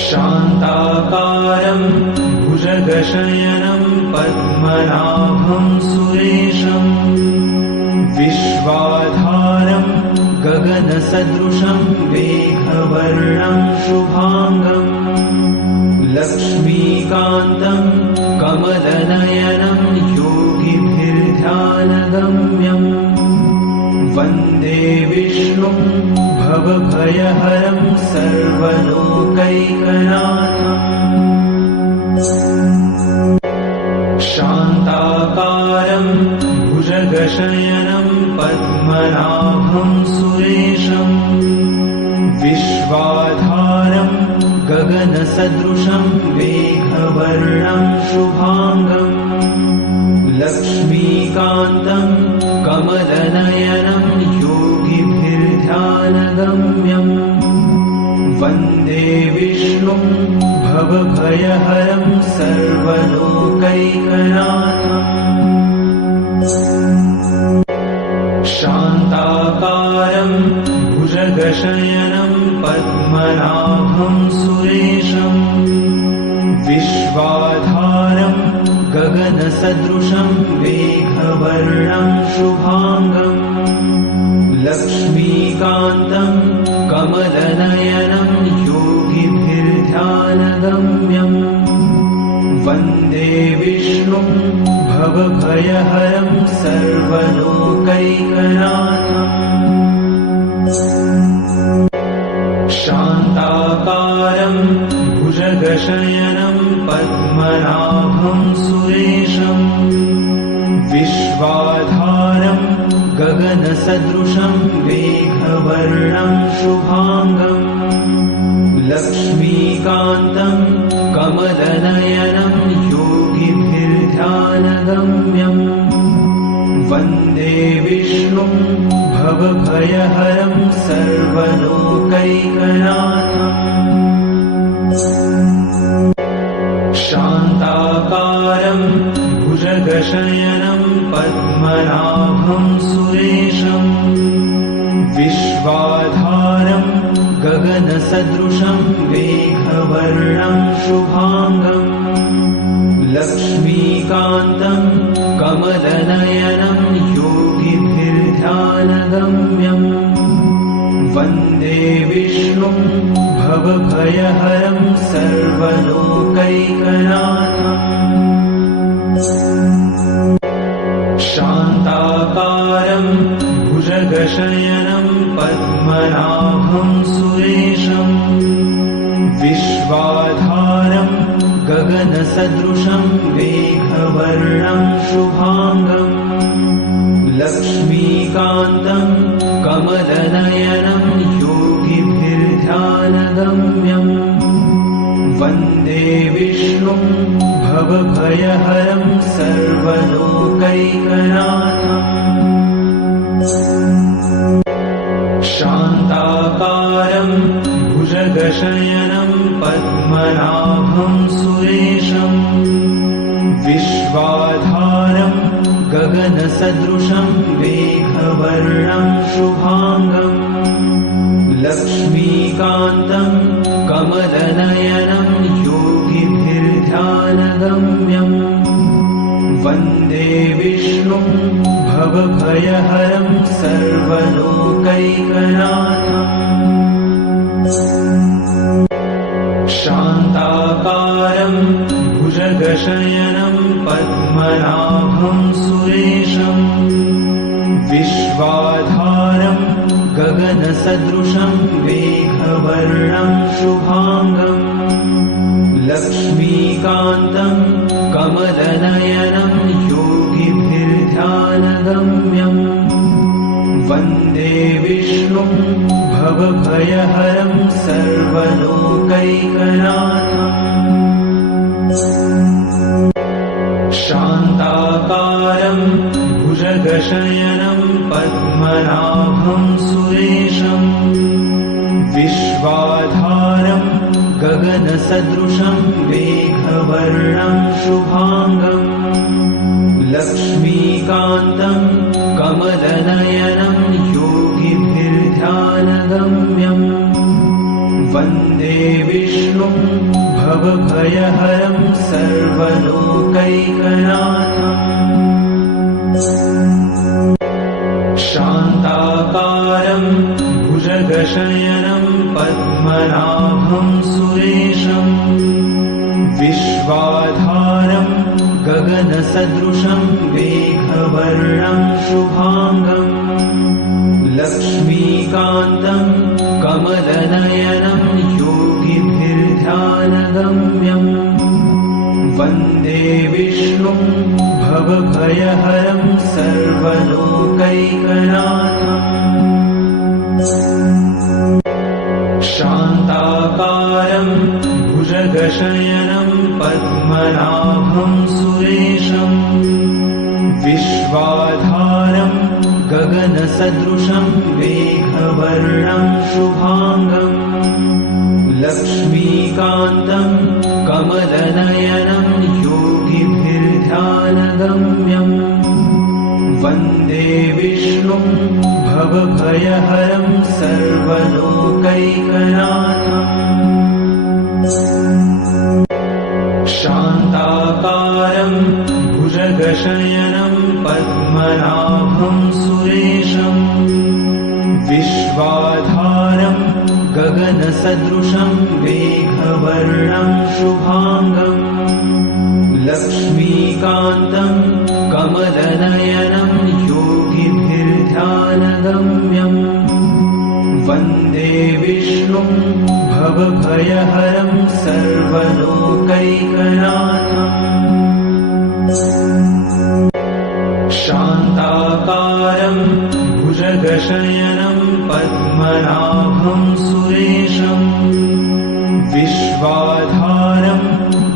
शान्ताकारं भुजगशयनं पद्मनाभं सुरेशं विश्वाधारं गगनसदृशं मेघवर्णं शुभांगं लक्ष्मीकान्तं कमलनयनं योगिभिर्ध्यानगम्यं वन्दे विष्णुं भवभयहरं सर्वलोकैकनाथम्। शान्ताकारं भुजगशयनं पद्मनाभं सुरेशं विश्वाधारं गगनसदृशं मेघवर्णं शुभांगं लक्ष्मीकान्तं कमलनयनं योगिभिर्ध्यानगम्यं वन्दे विष्णुं भवभयहरं सर्वलोकैकनाथम्। शान्ताकारं भुजगशयनं पद्मनाभं सुरेशं विश्वाधारं गगनसदृशं मेघवर्णं शुभांगं लक्ष्मीकान्तं कमलनयनं योगिभिर्ध्यानगम्यं वन्दे विष्णुं भवभयहरं सर्वलोकैकनाथम्। शान्ताकारं भुजगशयनं पद्मनाभं सुरेशं विश्वाधारं गगनसदृशं मेघवर्णं शुभांगं लक्ष्मीकान्तं कमलनयनं योगिभिर्ध्यानगम्यं वन्दे विष्णुं भवभयहरं सर्वलोकैकनाथम्। शान्ताकारं भुजगशयनं पद्मनाभं सुरेशं विश्वाधारं गगनसदृशं मेघवर्णं शुभांगं लक्ष्मीकान्तं कमलनयनं योगिभिर्ध्यानगम्यं वन्दे विष्णुं भवभयहरं सर्वलोकैकनाथम्। शान्ताकारं भुजगशयनं पद्मनाभं सुरेशं विश्वाधारं गगनसदृशं मेघवर्णं शुभांगं लक्ष्मीकान्तं कमलनयनं योगिभिर्ध्यानगम्यं वन्दे विष्णुं भवभयहरं सर्वलोकैकनाथम्। शान्ताकारं भुजगशयनं पद्मनाभं सुरेशं विश्वाधारं गगनसदृशं मेघवर्णं शुभांगं लक्ष्मीकान्तं कमलनयनं योगिभिर्ध्यानगम्यं वन्दे विष्णुं भवभयहरं सर्वलोकैकनाथम्। शान्ताकारं भुजगशयनं पद्मनाभं सुरेशं विश्वाधारं गगनसदृशं मेघवर्णं शुभांगं लक्ष्मीकान्तं कमलनयनं योगिभिर्ध्यानगम्यं वन्दे विष्णुं भवभयहरं सर्वलोकैकनाथम्। शान्ताकारं भुजगशयनं पद्मनाभं सुरेशं विश्वाधारं गगनसदृशं मेघवर्णं शुभांगं लक्ष्मीकान्तं कमलनयनं योगिभिर्ध्यानगम्यं वन्दे विष्णुं भवभयहरं सर्वलोकैकनाथम् शान्ताकारं भुजगशयनं पद्मनाभं सुरेशम् विश्वाधारं गगनसदृशं मेघवर्णं शुभाङ्गम् लक्ष्मीकान्तं कमलनयनं योगिभिर्ध्यानगम्यम् वन्दे विष्णुं भवभयहरं सर्वलोकैकनाथम् शान्ताकारं भुजगशयनं पद्मनाभं सुरेशम् विश्वाधारं गगनसदृशं मेघवर्णं शुभाङ्गम् लक्ष्मीकान्तं कमलनयनं योगिभिर्ध्यानगम्यम् वन्दे विष्णुं भवभयहरं सर्वलोकैकनाथम् शान्ताकारं भुजगशयनं पद्मनाभं सुरेशम् विश्वाधारं गगनसदृशं मेघवर्णं शुभाङ्गम् लक्ष्मीकान्तं कमलनयनं योगिभिर्ध्यानगम्यम् वन्दे विष्णुं भवभयहरं सर्वलोकैकनाथम् शान्ताकारं भुजगशयनं पद्मनाभं सुरेशम् विश्वाधारं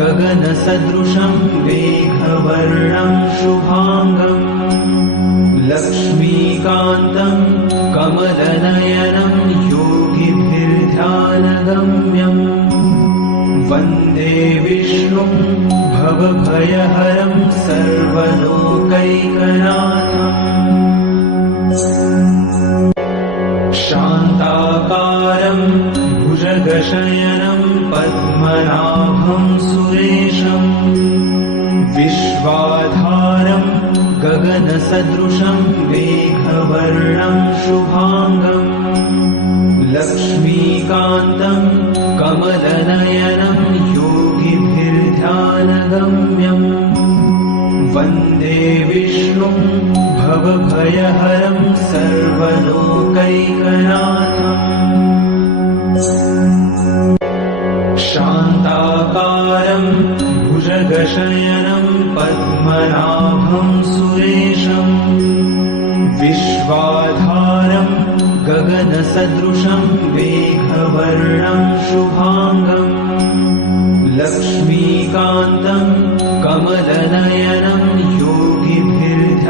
गगनसदृशं मेघवर्णं शुभाङ्गम् लक्ष्मीकान्तं कमलनयनं योगिभिर्ध्यानगम्यम् वन्दे विष्णुं भवभयहरं सर्वलोकैकनाथम् शान्ताकारं भुजगशयनं पद्मनाभं सुरेशम् विश्वाधारं गगनसदृशं मेघवर्णं शुभाङ्गम् लक्ष्मीकान्तं कमलनयनं योगिभिर्ध्यानगम्यम् वन्दे विष्णुं भवभयहरं सर्वलोकैकनाथम् शान्ताकारं भुजगशयनं पद्मनाभं सुरेशम् विश्वाधारं गगनसदृशं मेघवर्णं शुभाङ्गम् लक्ष्मीकान्तं कमलनयनं योगिभिर्ध्यानगम्यम्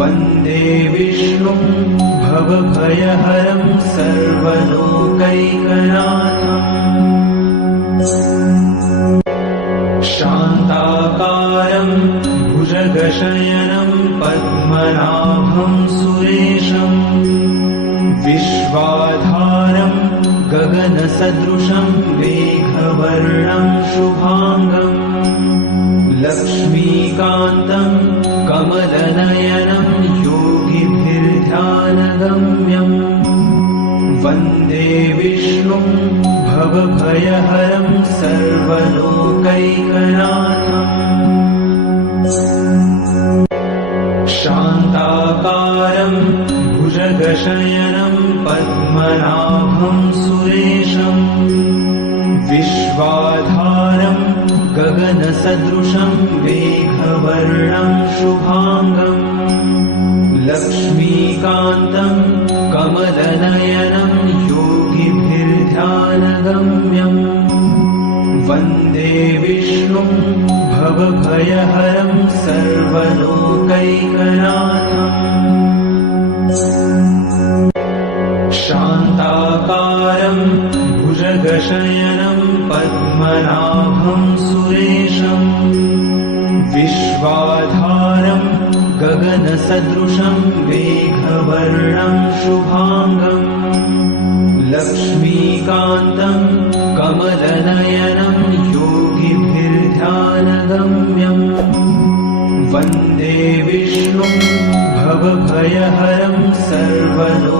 वन्दे विष्णुं भवभयहरं सर्वलोकैकनाथम् शान्ताकारं भुजगशयनं पद्मनाभं सुरेशम् विश्वाधारं गगनसदृशं मेघवर्णं शुभाङ्गम् लक्ष्मीकान्तं कमलनयनं योगिभिर्ध्यानगम्यम् वन्दे विष्णुं भवभयहरं सर्वलोकैकनाथम् शान्ताकारं भुजगशयनं पद्मनाभं सुरेशम् विश्वाधारं गगनसदृशं मेघवर्णं शुभाङ्गम् लक्ष्मीकान्तं कमलनयनं योगिभिर्ध्यानगम्यम् वन्दे विष्णुं भवभयहरं सर्वलोकैकनाथम् शान्ताकारं भुजगशयनं पद्मनाभं सुरेशम् विश्वाधारं गगनसदृशं मेघवर्णं शुभाङ्गम् लक्ष्मीकान्तं कमलनयनं योगिभिर्ध्यानगम्यम् वन्दे विष्णुं भवभयहरं सर्वलोकैकनाथम्